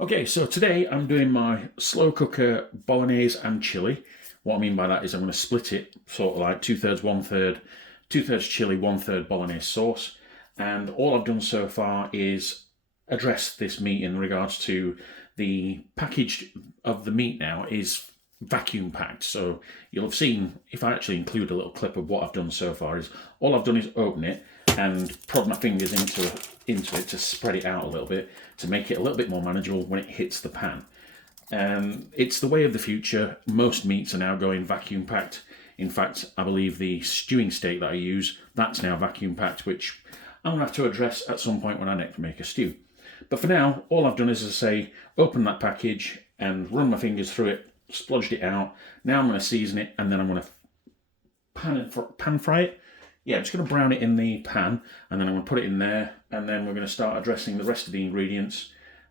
Okay, so today I'm doing my slow cooker bolognese and chili. What I mean by that is I'm going to split it sort of like two-thirds, one-third, two-thirds chili, one-third bolognese sauce. And all I've done so far is address this meat in regards to the package of the meat now is vacuum packed. So you'll have seen, if I actually include a little clip of what I've done so far, is all I've done is open it and prod my fingers into it to spread it out a little bit to make it a little bit more manageable when it hits the pan. It's the way of the future. Most meats are now going vacuum packed. In fact, I believe the stewing steak that I use, that's now vacuum packed, which I'm going to have to address at some point when I next make a stew. But for now, all I've done is, as I say, open that package and run my fingers through it, splodged it out. Now I'm going to season it, and then I'm going to pan fry it. Yeah, I'm just going to brown it in the pan, and then I'm going to put it in there, and then we're going to start addressing the rest of the ingredients.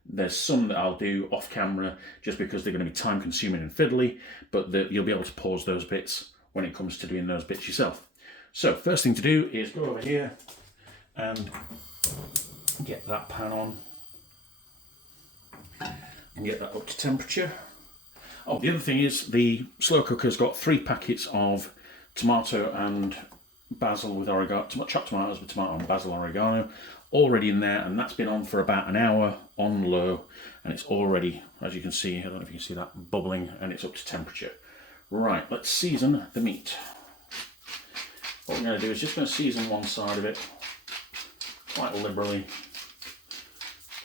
There's some that I'll do off camera just because they're going to be time consuming and fiddly, but you'll be able to pause those bits when it comes to doing those bits yourself. So first thing to do is go over here and get that pan on and get that up to temperature. Oh, the other thing is the slow cooker's got 3 packets of tomato and basil with oregano, chopped tomatoes with tomato and basil oregano already in there, and that's been on for about an hour on low, and it's already, as you can see, I don't know if you can see that bubbling, and it's up to temperature. Right, let's season the meat. What we're going to do is just going to season one side of it quite liberally.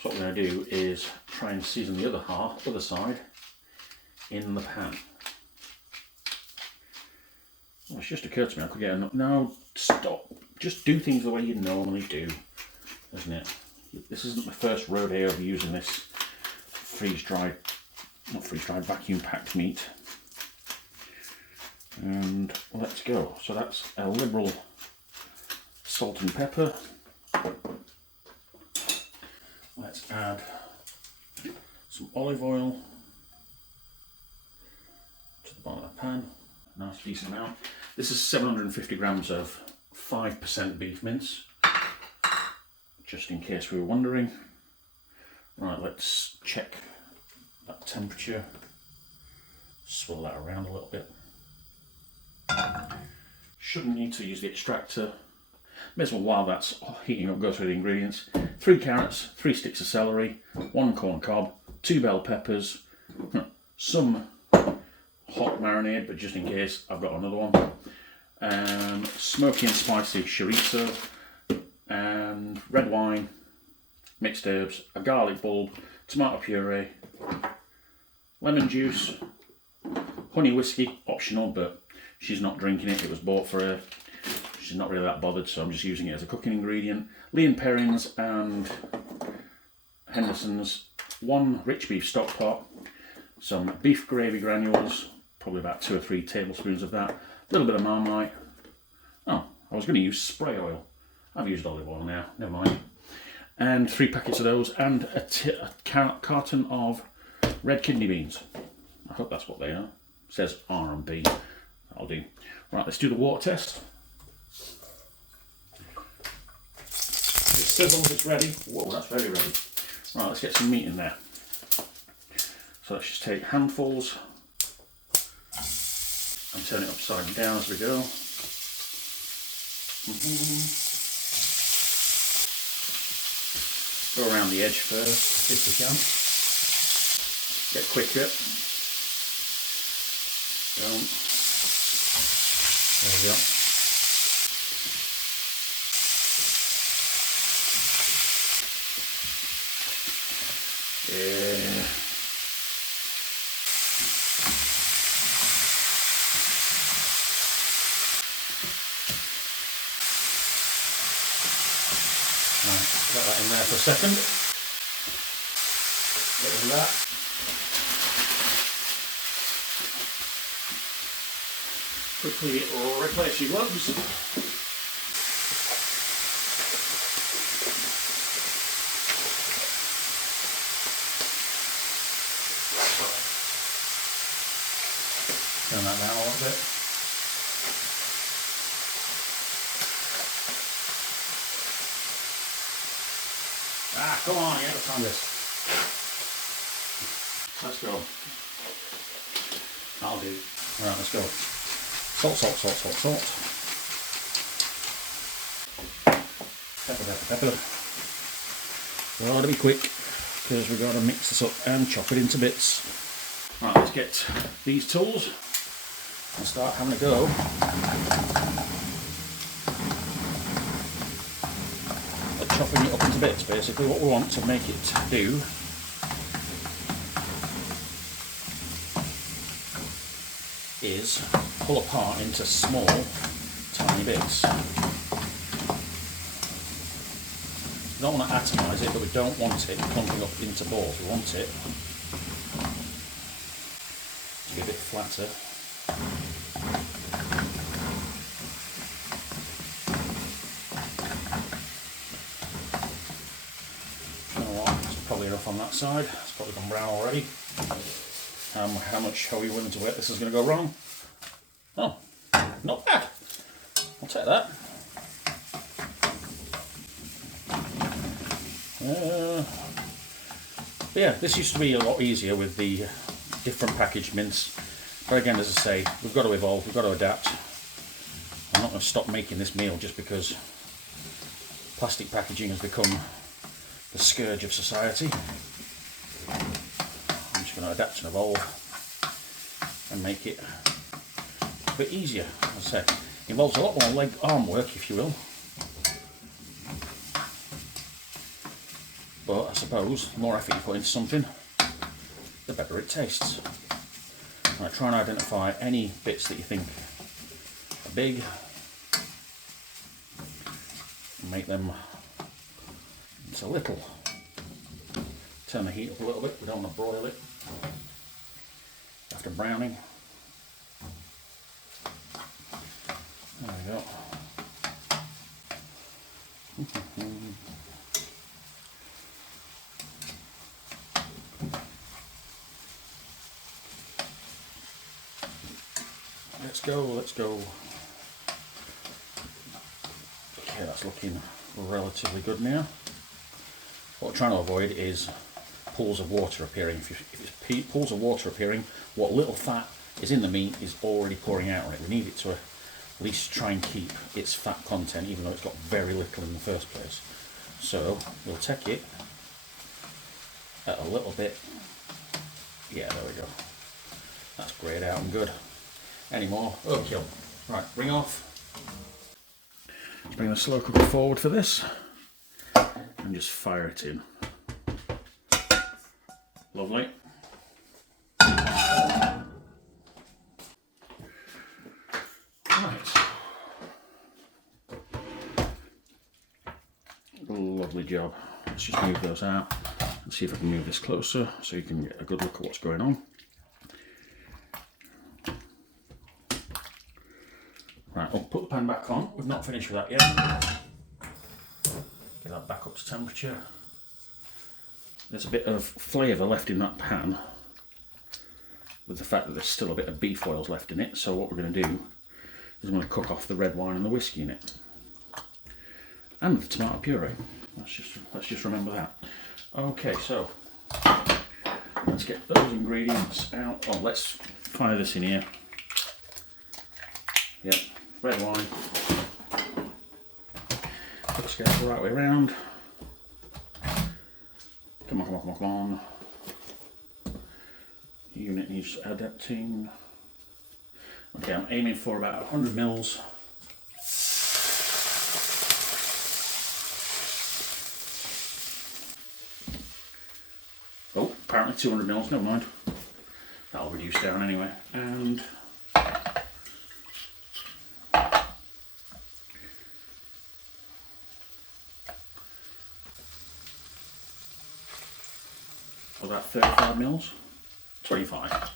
So what we're going to do is try and season the other side in the pan. Well, it's just occurred to me I could get enough. No, stop. Just do things the way you normally do, isn't it? This isn't the first rodeo of using this vacuum-packed meat. And let's go. So that's a liberal salt and pepper. Let's add some olive oil to the bottom of the pan. Nice decent amount. This is 750 grams of 5% beef mince, just in case we were wondering. Right, let's check that temperature. Swirl that around a little bit. Shouldn't need to use the extractor. May as well, while that's heating up, go through the ingredients. 3 carrots, 3 sticks of celery, 1 corn cob, 2 bell peppers, some hot marinade, but just in case, I've got another one. Smoky and spicy chorizo, and red wine, mixed herbs, a garlic bulb, tomato puree, lemon juice, honey whiskey, optional, but she's not drinking it. It was bought for her. She's not really that bothered, so I'm just using it as a cooking ingredient. Lee & Perrins and Henderson's, 1 rich beef stock pot, some beef gravy granules, probably about 2 or 3 tablespoons of that, a little bit of Marmite. Oh, I was going to use spray oil. I've used olive oil now, never mind. And 3 packets of those, and a carton of red kidney beans. I hope that's what they are. It says R&B. That'll do. Right, let's do the water test. It sizzles, it's ready. Whoa, that's very ready. Right, let's get some meat in there. So let's just take handfuls and turn it upside down as we go. Go around the edge first, if we can. Get quicker. Don't. There we go. Yeah. Nice. Let that in there for a second. Get rid of that. Quickly replace your gloves. Turn that down a little bit. Ah, come on, you gotta find this. Let's go. I'll do. Alright, let's go. Salt, salt, salt, salt, salt. Pepper, pepper, pepper. Well, gotta be quick because we've got to mix this up and chop it into bits. Right, let's get these tools and start having a go. At chopping it up into bits, basically. What we want to make it do is pull apart into small, tiny bits. We don't want to atomise it, but we don't want it clumping up into balls. We want it to be a bit flatter. You know what? It's probably enough on that side. It's probably gone brown already. How much are we willing to bet this is going to go wrong? Oh, not bad. I'll take that. Yeah, this used to be a lot easier with the different packaged mince. But again, as I say, we've got to evolve, we've got to adapt. I'm not going to stop making this meal just because plastic packaging has become the scourge of society. I'm just going to adapt and evolve and make it a bit easier. As I said, it involves a lot more arm work, if you will. But I suppose the more effort you put into something, the better it tastes. Right, try and identify any bits that you think are big and make them into little. Turn the heat up a little bit, we don't want to broil it after browning. There we go. Let's go. Okay, that's looking relatively good now. What we're trying to avoid is pools of water appearing. If it's pools of water appearing, what little fat is in the meat is already pouring out on it. We need it to at least try and keep its fat content, even though it's got very little in the first place. So we'll take it at a little bit. Yeah, there we go. That's grayed out and good. Any more? Overkill. Right, bring off. Bring the slow cooker forward for this and just fire it in. Lovely. Right. Lovely job. Let's just move those out and see if I can move this closer so you can get a good look at what's going on. Right, I'll put the pan back on. We've not finished with that yet. Get that back up to temperature. There's a bit of flavour left in that pan with the fact that there's still a bit of beef oils left in it. So what we're going to do is I'm going to cook off the red wine and the whiskey in it. And the tomato puree. Let's just remember that. Okay, so let's get those ingredients out. Oh, let's fire this in here. Yep, red wine. Let's get it the right way around. Come on, come on, come on, come on. Unit needs adapting. Okay, I'm aiming for about 100 mils. Oh, apparently 200 mils, never mind. That'll reduce down anyway. And about 35 mils, 25.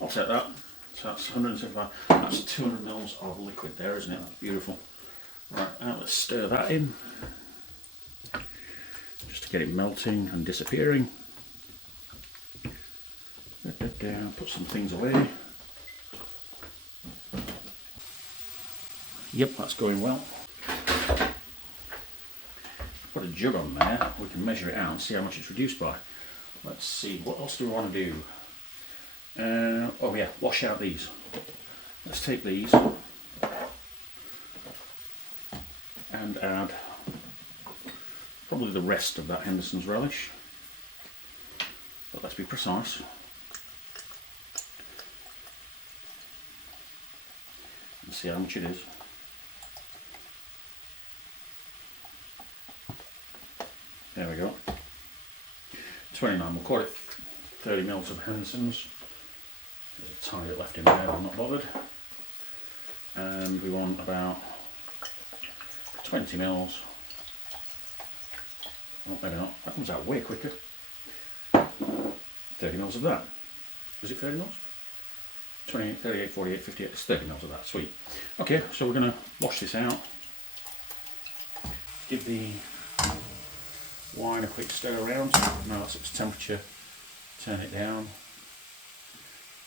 I'll take that. So that's 175. That's 200 mils of liquid there, isn't it? That's beautiful. Right, now let's stir that in, just to get it melting and disappearing. Put some things away. Yep, that's going well. Put a jug on there. We can measure it out and see how much it's reduced by. Let's see, what else do we want to do? Oh yeah, wash out these. Let's take these and add probably the rest of that Henderson's relish, but let's be precise. And see how much it is. There we go. 29, we'll call it 30 mils of Henderson's. There's a tiny bit left in there, I'm not bothered. And we want about 20 mils. Oh, maybe not. That comes out way quicker. 30 mils of that. Was it 30 mils? 28, 38, 48, 58. It's 30 mils of that. Sweet. Okay, so we're going to wash this out. Give the wine a quick stir around. Now that's its temperature. Turn it down.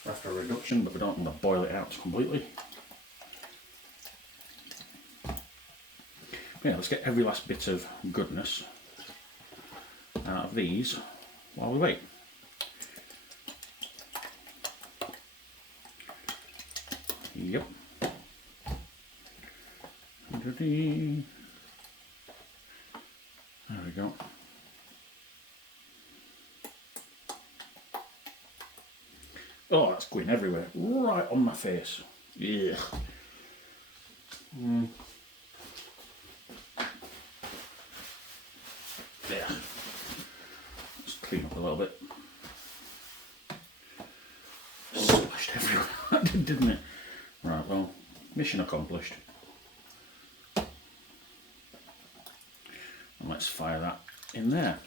After a reduction, but we don't want to boil it out completely. Yeah, let's get every last bit of goodness out of these while we wait. Yep. There we go. Oh, that's going everywhere. Right on my face. Yeah. There. Let's clean up a little bit. Splashed everywhere. That did, didn't it? Right, well, mission accomplished. And let's fire that in there.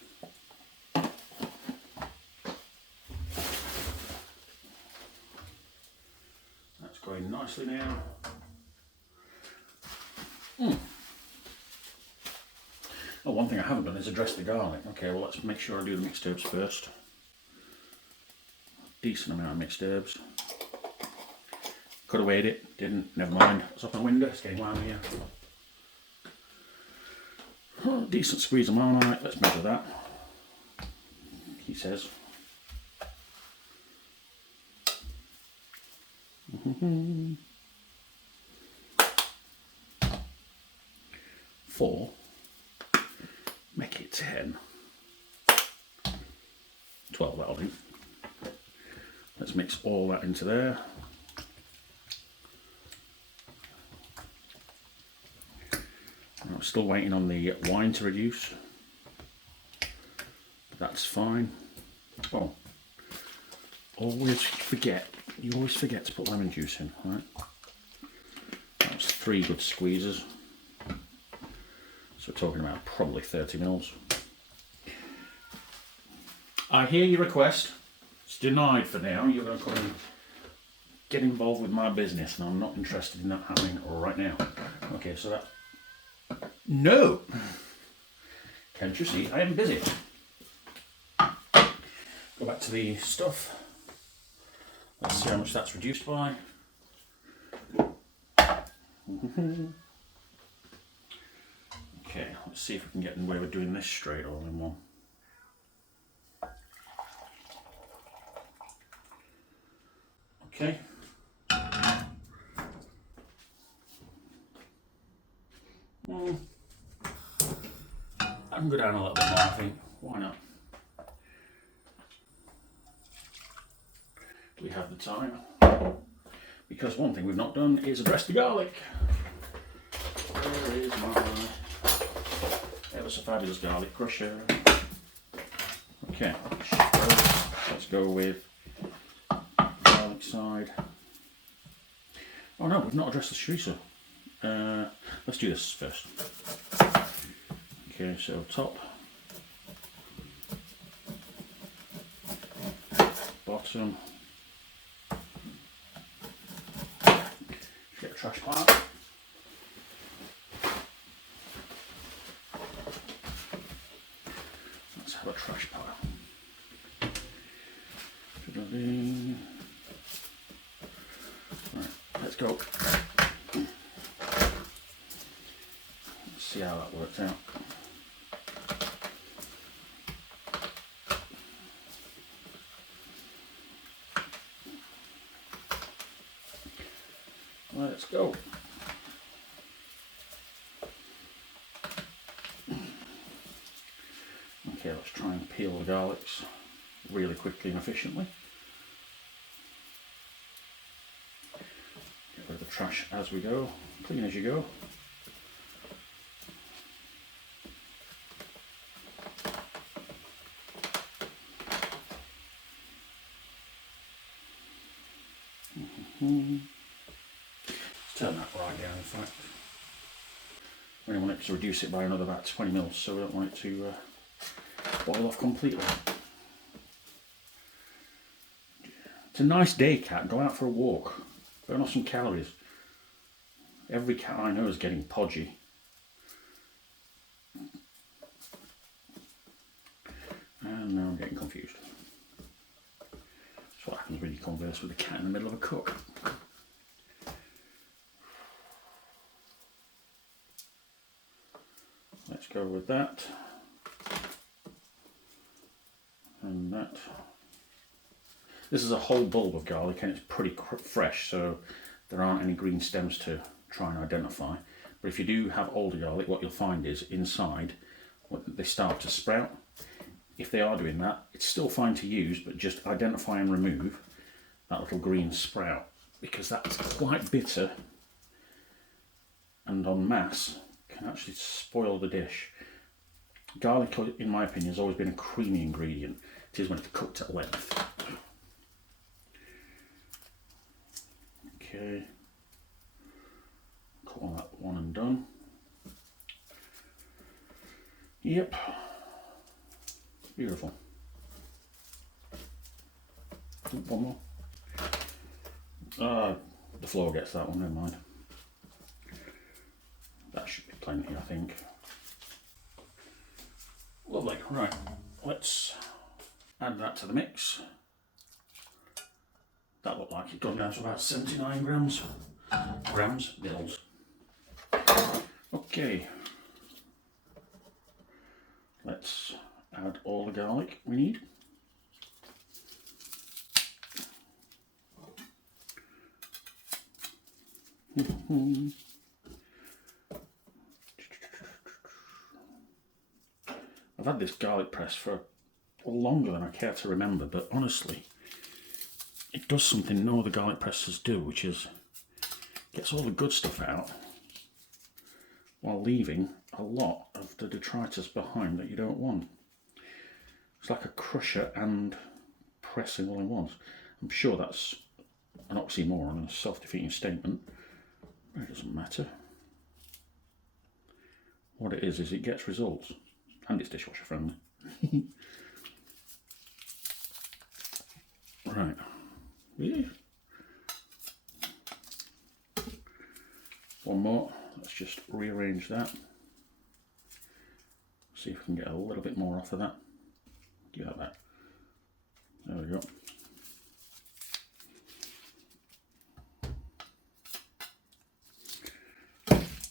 That's going nicely now. Oh, one thing I haven't done is address the garlic. Okay, well, let's make sure I do the mixed herbs first. Decent amount of mixed herbs. Could have weighed it, didn't, never mind. It's up my window, it's getting warm here. Oh, decent squeeze of marmite, let's measure that. He says. Four. Make it 10. 12, that'll do. Let's mix all that into there. I'm still waiting on the wine to reduce. That's fine. Oh, you always forget to put lemon juice in, right? That's 3 good squeezes. So we're talking about probably 30 mils. I hear your request. It's denied for now. You're going to come and get involved with my business, and I'm not interested in that happening right now. Okay, so that. No! Can't you see? I am busy. Go back to the stuff. Let's see how much that's reduced by. Okay, let's see if we can get away with doing this straight all in one. Okay. I can go down a little bit more, I think. Why not? We have the time. Because one thing we've not done is address the garlic. Where is my ever so fabulous garlic crusher? Okay, let's go with garlic side. Oh no, we've not addressed the chorizo. Let's do this first. Okay, so top, bottom, get a trash pile. Let's have a trash pile. Right, let's go. Let's see how that works out. Let's go. Okay, let's try and peel the garlics really quickly and efficiently. Get rid of the trash as we go, clean as you go. Let's turn that right down, in fact. We want it to reduce it by another about 20 mils, so we don't want it to boil off completely. It's a nice day, cat. Go out for a walk. Burn off some calories. Every cat I know is getting podgy. And now I'm getting confused. That's what happens when you converse with a cat in the middle of a cook. Let's go with that. And that. This is a whole bulb of garlic and it's pretty fresh, so there aren't any green stems to try and identify. But if you do have older garlic, what you'll find is inside they start to sprout. If they are doing that, it's still fine to use, but just identify and remove that little green sprout, because that's quite bitter and en masse can actually spoil the dish. Garlic, in my opinion, has always been a creamy ingredient. It is when it's cooked at length. Okay, call that one and done. Yep, beautiful. One more. The floor gets that one, never mind. That should be plenty, I think. Lovely, right, let's add that to the mix. That looked like it gone down to about 79 grams. Mils. Okay. Let's add all the garlic we need. I've had this garlic press for longer than I care to remember, but honestly, it does something no other garlic presses do, which is gets all the good stuff out while leaving a lot of the detritus behind that you don't want. It's like a crusher and pressing all in once. I'm sure that's an oxymoron and a self-defeating statement, but it doesn't matter. What it is it gets results, and it's dishwasher friendly. Right. Yeah. One more. Let's just rearrange that. See if we can get a little bit more off of that. Give that back. There we go.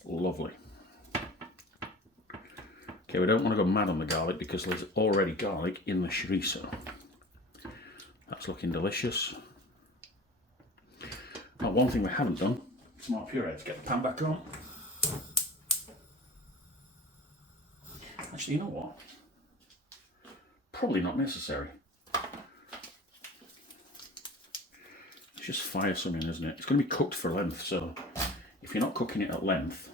Lovely. Okay, we don't want to go mad on the garlic because there's already garlic in the chorizo. That's looking delicious. Oh, one thing we haven't done, tomato puree. Let's get the pan back on. Actually, you know what? Probably not necessary. It's just fire some in, isn't it? It's going to be cooked for length, so if you're not cooking it at length,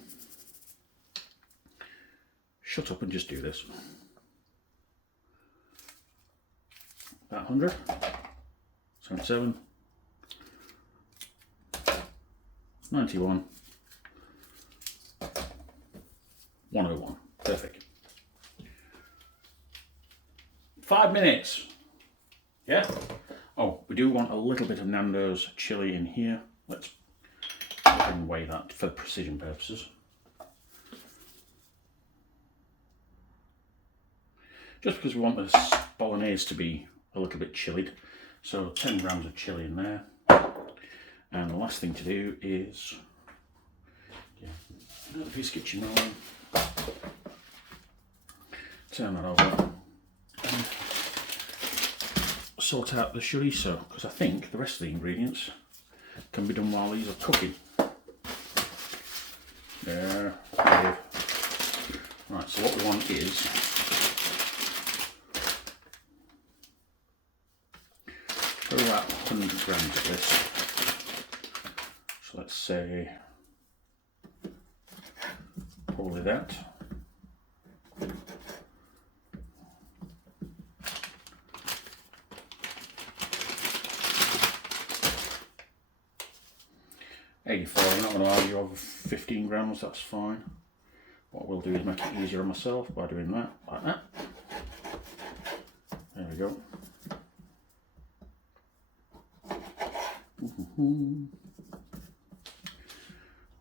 shut up and just do this. About 100, 77, 91, 101. Perfect. 5 minutes. Yeah. Oh, we do want a little bit of Nando's chili in here. Let's weigh that for precision purposes. Just because we want this Bolognese to be a little bit chilled. So 10 grams of chili in there. And the last thing to do is another piece of kitchen roll. Turn that over and sort out the chorizo, because I think the rest of the ingredients can be done while these are cooking. There. Right, so what we want is about 100 grams of this. So let's say probably that. I'm not going to argue over 15 grams, that's fine. What we'll do is make it easier on myself by doing that, like that. There we go.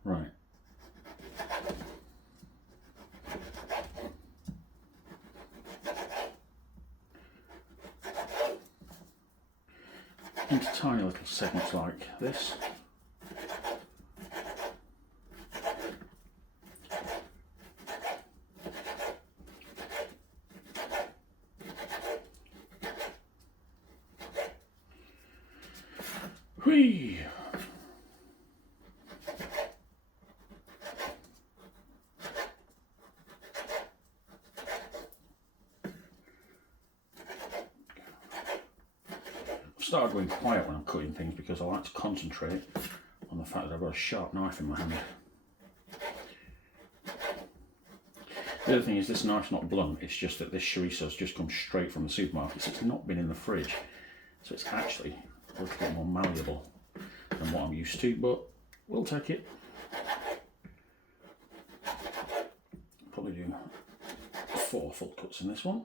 Right. Into tiny little segments like this. Whee! I've started going quiet when I'm cutting things because I like to concentrate on the fact that I've got a sharp knife in my hand. The other thing is this knife's not blunt, it's just that this chorizo's just come straight from the supermarket, so it's not been in the fridge. So it's actually a little bit more malleable than what I'm used to, but we'll take it. Probably do 4 full cuts in this one.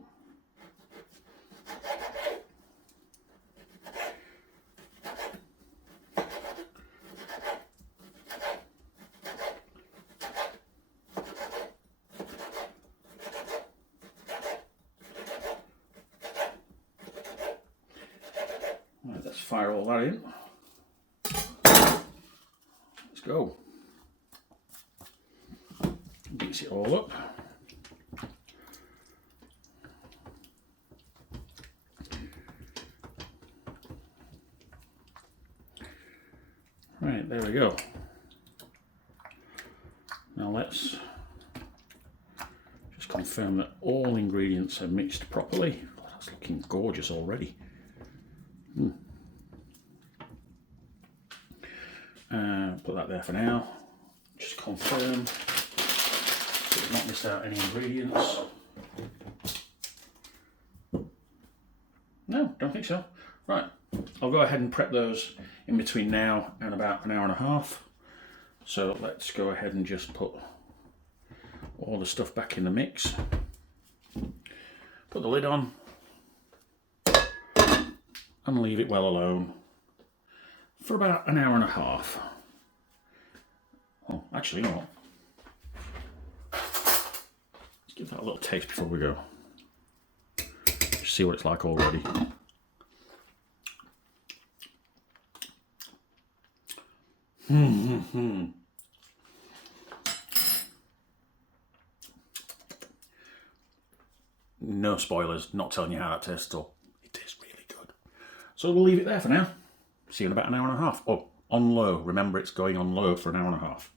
Right, let's fire all that in. Let's go. Mix it all up. Right, there we go. Now let's just confirm that all ingredients are mixed properly. Oh, that's looking gorgeous already. Put that there for now. Just confirm that we've not missed out any ingredients. No, don't think so. Right, I'll go ahead and prep those in between now and about an hour and a half. So let's go ahead and just put all the stuff back in the mix. Put the lid on and leave it well alone for about an hour and a half. Oh, actually, you know what? Let's give that a little taste before we go. Just see what it's like already. No spoilers, not telling you how that tastes at all. It tastes really good. So we'll leave it there for now. See you in about an hour and a half. Oh, on low. Remember, it's going on low for an hour and a half.